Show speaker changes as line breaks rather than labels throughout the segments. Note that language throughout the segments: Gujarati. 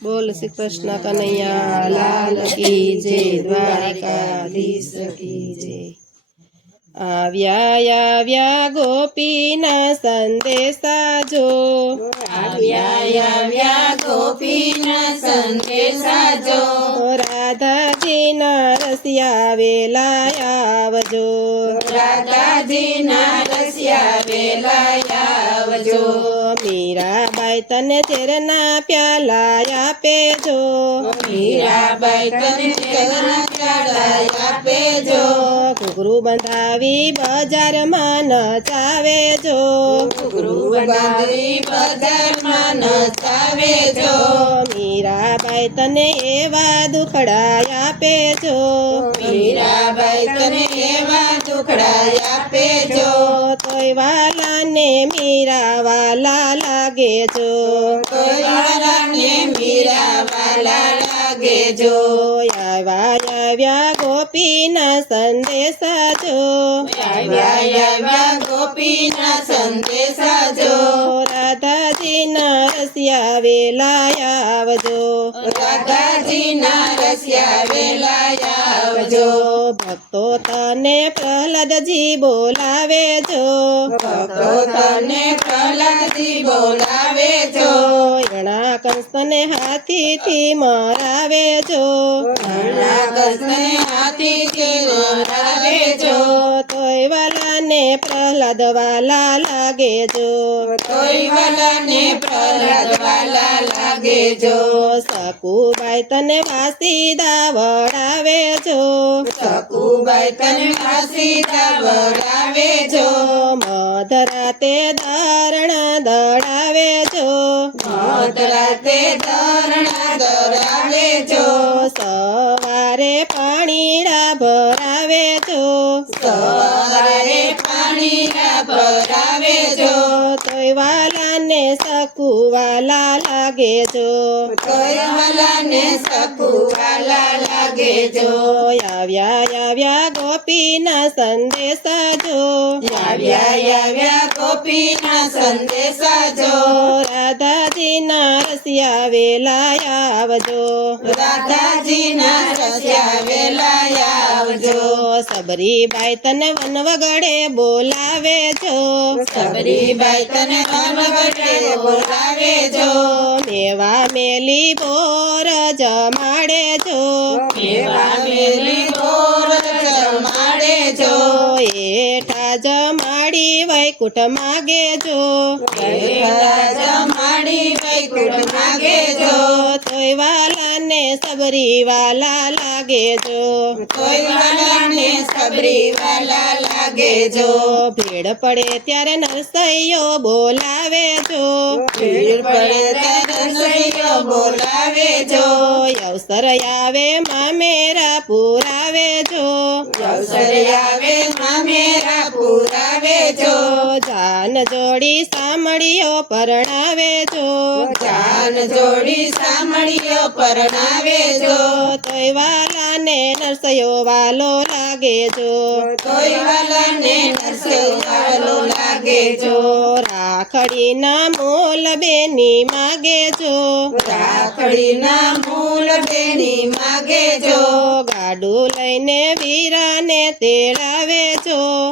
બોલ શ્રી કૃષ્ણ કનૈયા લાલ કી જય દ્વારિકાધીશ કી જય આવ્યા આવ્યા ગોપીના સંદેશા જો
આવ્યા આવ્યા ગોપીના સંદેશા જો
રાધાજીના રસિયા વેલા આવજો
રાધાજીના રસિયા વેલા આવજો
મીરાબાઈ તને ચેરના પ્યાલા આપે જો.
મીરાબાઈ તને તેના પ્યાલા આપે જો.
ઘૂઘરું બંધાવી બજારમાં નચાવે જો.
ઘૂઘરું બાંધી બજારમાં નચાવે જો.
મીરાબાઈ તને એવા દુખડા આપે જો.
મીરાબાઈ તને એવા દુખડા આપે જો.
તોય વાલાને મીરા વાલા લાગે જો.
કોઈ વાલાને મીરા વાલા લાગે જો.
આવ્યા આવ્યા ગોપીના સંદેશા જો.
આવ્યા આવ્યા ગોપીના સંદેશા જો.
રાધાજીના રસિયા વેલા આવજો
રાધાજીના રસિયા વેલા આવજો
ભક્તો તને પ્રહલાદજી બોલાવે જો
ભક્તો તને પ્રહલાદજી બોલાવે જો
એણા કંસને હાથીથી મરાવે જો
ઘણા કૃષ્ણને હાથીથી બોલાવે જો
તોય વાલાને પ્રહલાદ વાલા લાગે જો
કોઈ વાલાને પ્રહલાદ વાલા લાગે જો
સકુબાઈ તને વાસીદા વડાવે જો
સકુબાઈ તને વાસીતા વડાવે જો
મધરાતે દારણા દડાવે જો
મધરાતે ધરણા દરાવે જો
સવારે પાણીડા ભરાવે જો
સવારે પાણી ભરાવે જો
તોય વાલાને સકુવાલા લાગે જો?
કોઈ વાલાને સકુવાલા લાગે જો?
આવ્યા આવ્યા ગોપીના સંદેશા જો.
આવ્યા આવ્યા ગોપીના સંદેશા જો.
રાધાજીના રસિયા વેલા આવજો.
રાધાજીના રસિયા વેલા આવજો.
સબરીબાઈ તને વન વગડે બોલાવે જો.
સબરીબાઈ તને વનવટે બોલાવે જો.
મેવા મેલી બોર જમાડે જો.
મેવા મેલી
એઠા જમાડી વૈકુંઠ માગે જો
જમાડી વૈકુંઠ માગે જો
તોય વાલાને સબરી વાલા લાગે જો
તોય વાલા ને સબરી વાલા લાગે જો
ભીડ પડે ત્યારે નરસૈયો બોલાવે જો
ભીડ પડે ત્યારે નરસૈયો બોલાવે જો
અવસર આવે મામેરા પુરાવે જો
અવસર આવે પુરાવે જો
જાન જોડી સામળીઓ પરણાવે જો
જાન જોડી સામળીઓ પરણાવે જો
તોય વાલાને નરસયો વાલો લાગે જો
કોઈ વાલાને વાલો લાગે જો
રાખડીના મોલ બેની માગે જો
રાખડીના મોલ બેની માગે જો
ગાડું લઈને વીરાને તેડાવે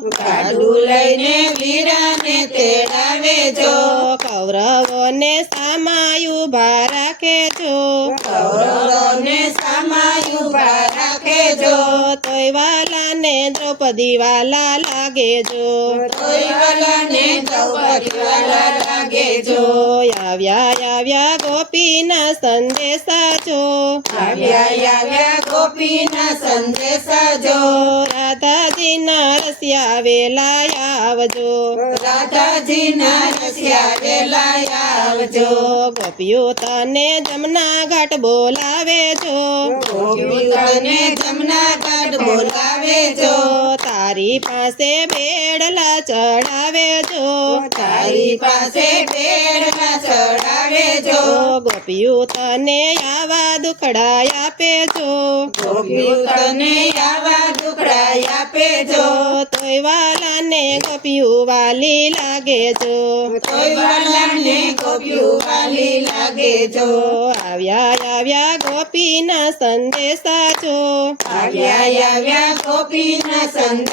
ગાડું લઈને વીરાને તેડાવે જો.
કૌરવોને સામાયું ભા રાખે જો.
કૌરવોને સામાયુ ઊભા રાખે જો.
તોય વાલાને દ્રૌપદી વાલા લાગે જો
કોઈ વાલાને દ્રૌપદી વાલા લાગે જો
આવ્યા આવ્યા ગોપીના સંદેશા જો
આવ્યા આવ્યા ગોપીના સંદેશા જો
રાધાજીના રસિયા વેલા આવજો
રાધાજીના રસિયા વેલા આવજો
ગોપીઓ તને જમના ઘાટ બોલાવે જો
ગોપીઓને જમના ઘાટ બોલાવે જો.
તારી પાસે બેડલા ચડાવે જો
તારી પાસે બેડમાં ચડાવે જો
ગોપિયું તને આવા દુખડા આપે જો
ગોપીઓ તને આવા દુખડા આપે જો
તોય વાલાને ગોપિયું વાલી લાગે જો
તોય વાલાને ગોપીઓ વાલી લાગે જો
આવ્યા આવ્યા ગોપીના સંદેશા જો
આવ્યા આવ્યા ગોપીના સંદેશા